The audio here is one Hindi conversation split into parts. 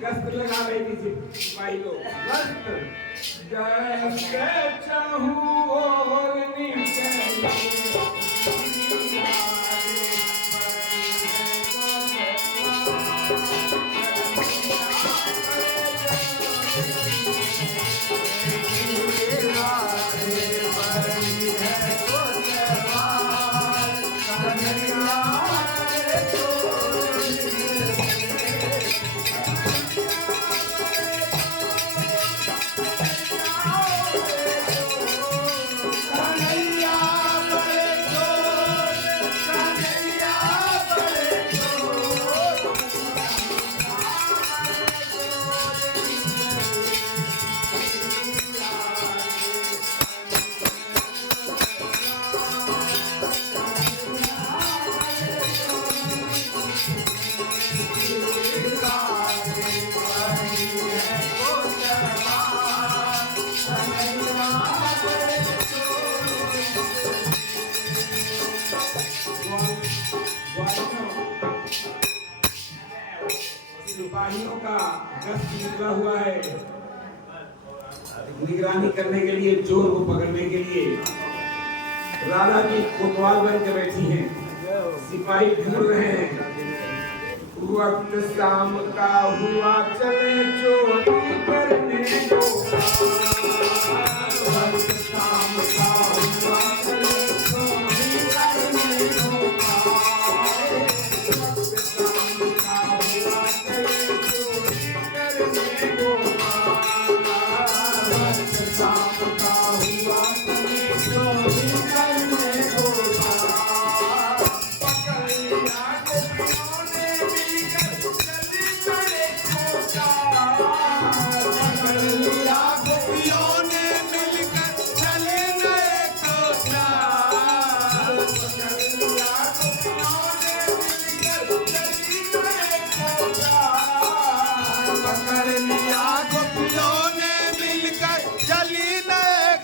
गस्त लगा रही थी भाई लोग गस्त जैसे चाहूं और सिपाहियों का गश्त निकला हुआ है निगरानी करने के लिए, चोर को पकड़ने के लिए। राधा जी कोतवाल बन के बैठी हैं, सिपाही ढूंढ रहे हैं। वक्त शाम का हुआ चले चोरी करने को, वक्त शाम का हुआ चले चोरी करने को, वक्त शाम का हुआ चले चोरी करने को, वक्त शाम का हुआ चले चोरी करने को, पकड़ लिया गोपियों ने मिलकर चली नए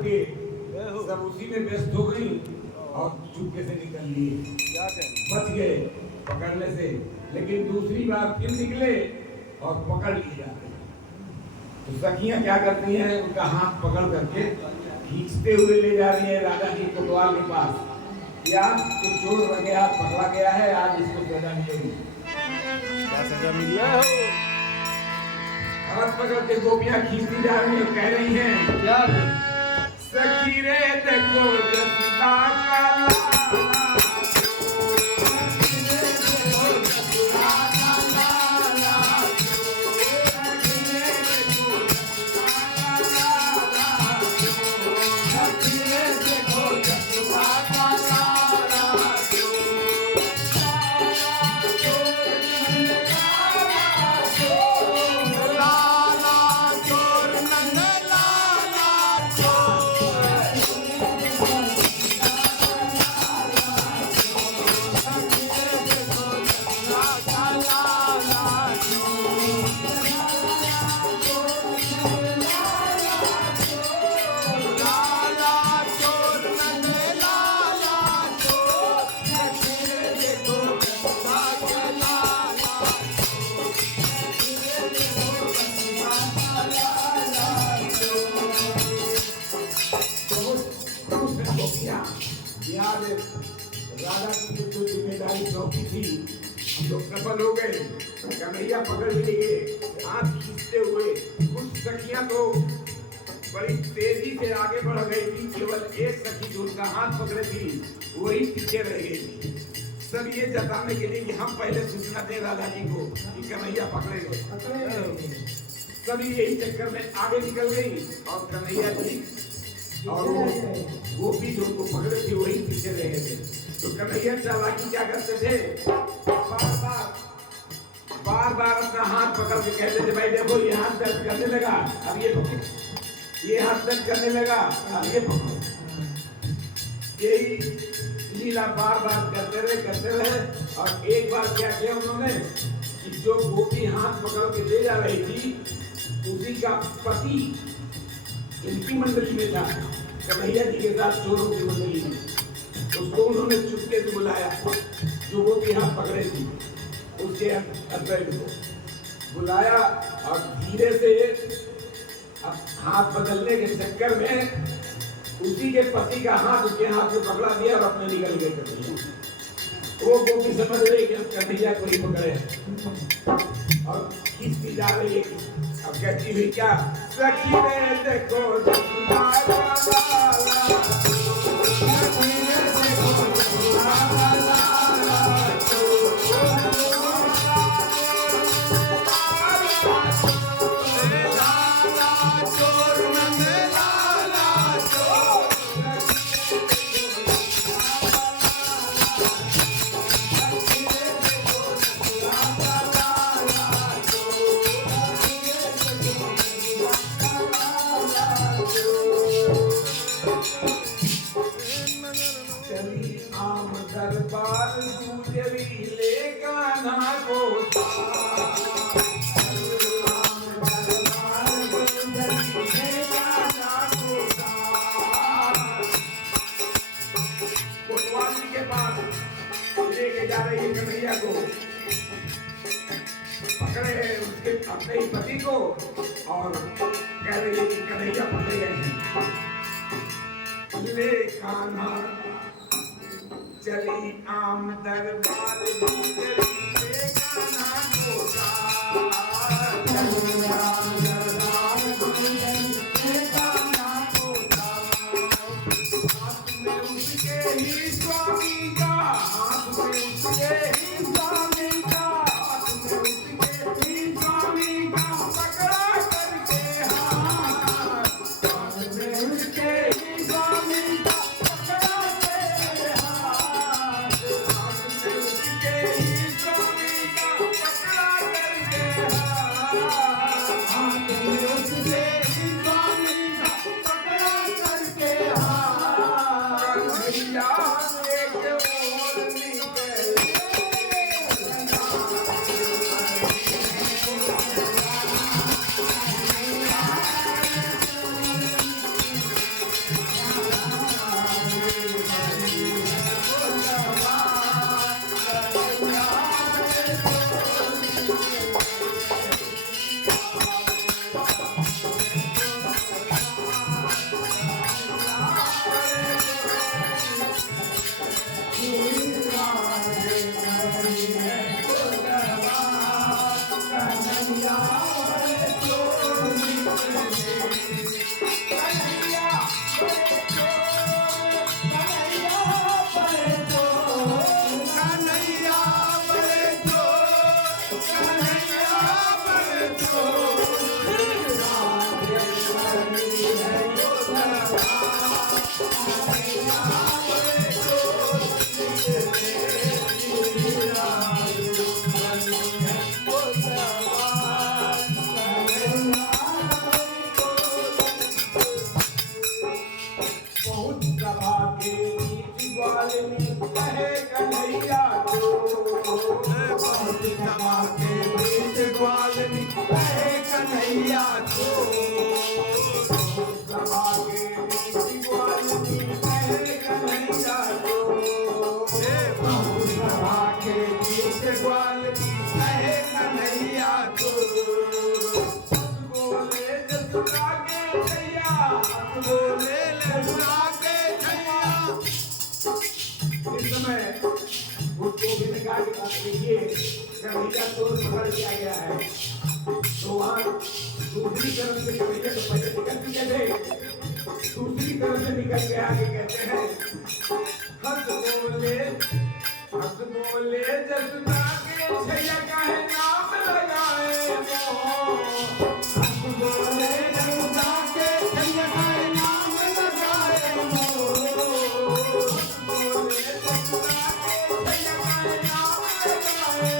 करके सब उसी में व्यस्त हो गई और चुपके से निकल लिए, बच गए पकड़ने से। लेकिन दूसरी बार फिर निकले और पकड़ लिया। तो सखियां क्या करती हैं, उनका हाथ पकड़ करके खींचते हुए ले जा रही है राजा की कोतवाल के पास। या तो चोर बन गया, पकड़ा गया है, आज इसको सजा मिलेगी। क्या सजा मिली है? हाथ पकड़ के गोपियां खींचती जा रही है, कह रही हैं क्या सखी रे देखो जसुदा का लाला, राजा की जो जिम्मेदारी सौंपी थी हम लोग सफल हो गए। कन्हैया पकड़ लिए, हाथ खींचते हुए। कुछ सखियां तो बड़ी तेजी से आगे बढ़ गई थी, केवल एक सखी जो उनका हाथ पकड़े थी वही पीछे रह गई थी। सब ये जताने के लिए कि हम पहले सूचना दें राजा जी को कि कन्हैया पकड़े गए। सभी यही चक्कर में आगे निकल गई और कन्हैया जी और वो गोपी जो उनको पकड़े थे वही पीछे रह गए थे। तो कन्हैया चालाकी क्या करते थे, बार बार अपना हाथ पकड़ के कहते थे, भाई देखो ये हाथ दर्द करने लगा, अब ये पकड़ो, ये हाथ दर्द करने लगा, अब ये पकड़ो। यही लीला बार बार करते रहे। और एक बार क्या किया उन्होंने कि जो गोपी हाथ पकड़ के ले जा रही थी उसी का पति इनकी मंडली में था, कन्हैया जी के साथ चोरों की मंडली में। उसको उन्होंने चुपके से बुलाया, जो वो भी हाथ पकड़े थी उसके हस्बैंड को बुलाया और धीरे से अब हाथ बदलने के चक्कर में उसी के पति का हाथ उसके हाथ में पकड़ा दिया और अपने निकल गए कन्हैया। वो गोपी समझ रही कि अब कन्हैया को ही पकड़े और खींचती जा रही है। अब कहती हुई क्या, सखी रे देखो जसुदा का लाला, सखी रे देखो जसुदा का लाला, चोर नंद लाला, चोर दरबार गुजरी ले कान्हा को कोतवाल जी के पास लेके जा रही है कन्हैया को, पकड़े हैं उसके अपने ही पति को और कह रही है कि कन्हैया पकड़े गए हैं। ले कान्हा चली आम दरबार गुजरी ले कान्हा को हाथ में उसके ही स्वामी का, हाथ में उसके ही स्वामी का, हाथ में उसके ही स्वामी का पकड़ा करके हाथ, हाथ में उसके ही स्वामी का पकड़ा करके हाथ, हाथ में उसके ही स्वामी का पकड़ा करके हाथ, हाथ में उसके ही स्वामी का बहुत सभा के बीच ग्वाल में कहे कन्हैया को, बहुत सभा के बीच ग्वाल में कहे कन्हैया को, सभा के बीच ग्वाल में कहे कन्हैया को, सभा के बीच ग्वाल में कहे कन्हैया को, बोले जसुरा के भैया, बोले लड़का के भैया। इस समय उसको भी निकाल के देखिए कन्हैया तो पकड़ लिया गया है, तो वहाँ दूसरी तरफ से कन्हैया तो पहले निकल चुके थे, दूसरी तरफ से निकल के आगे कहते हैं हंस बोले जसुरा के भैया का है नाम लगाए बोले जसुरा के भैया का है नाम लगाए बोले जसुरा के भैया का है नाम लगाए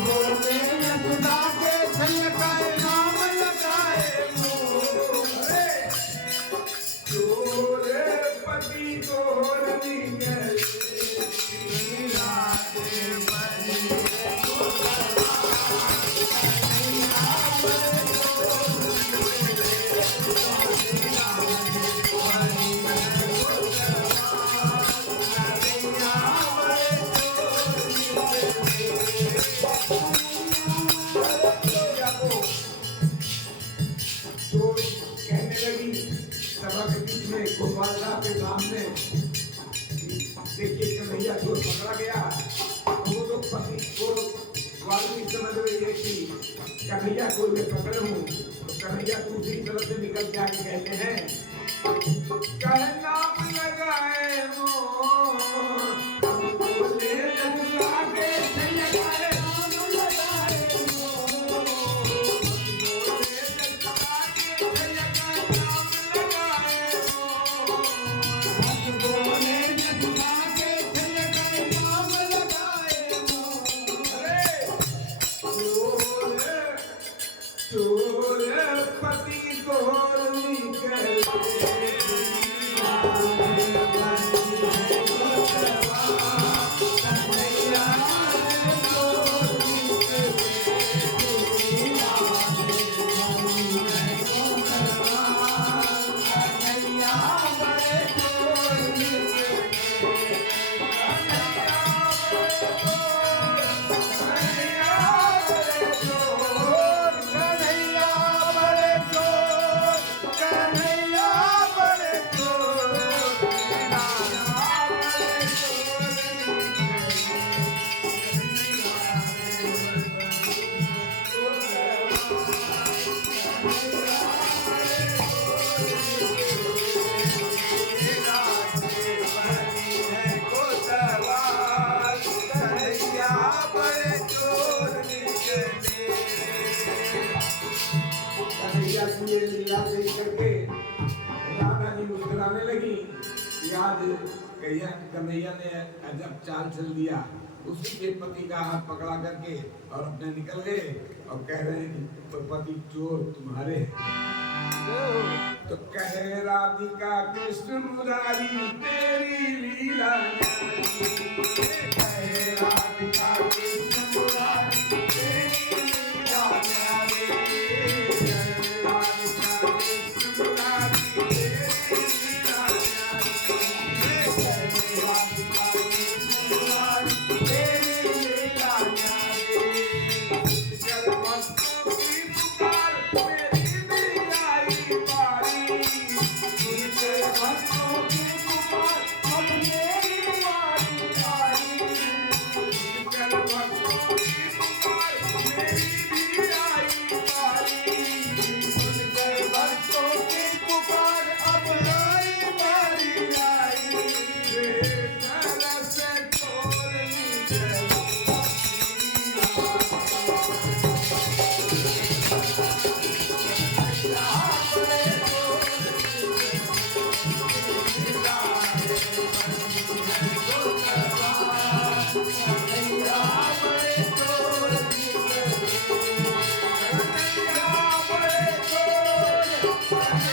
बोले जसुरा के भैया का है नाम लगाए चोर पति तोर निकले कहने लगी सभा के बीच में गोपाल साहब के सामने, देखिए कन्हैया चोर पकड़ा गया, वो तो पति को वाल्मीकि समझ रही है कि कन्हैया को मैं पकड़ हूँ, तो कन्हैया दूसरी तरफ से निकल के आके कहते हैं कहे नाम लगाए बोले जसुरा के भैया का है नाम लगाए चोर पति तोर निकले लीला देख करके राधा जी मुस्कुराने लगी, याद कन्हैया ने अजब चाल चल दिया, उसी के पति का हाथ पकड़ा करके और अपने निकल गए और कह रहे हैं कि पति चोर तुम्हारे। तो कहे राधिका कृष्ण मुरारी तेरी लीला कहे राधिका कृष्ण मुरारी तेरी लीला Thank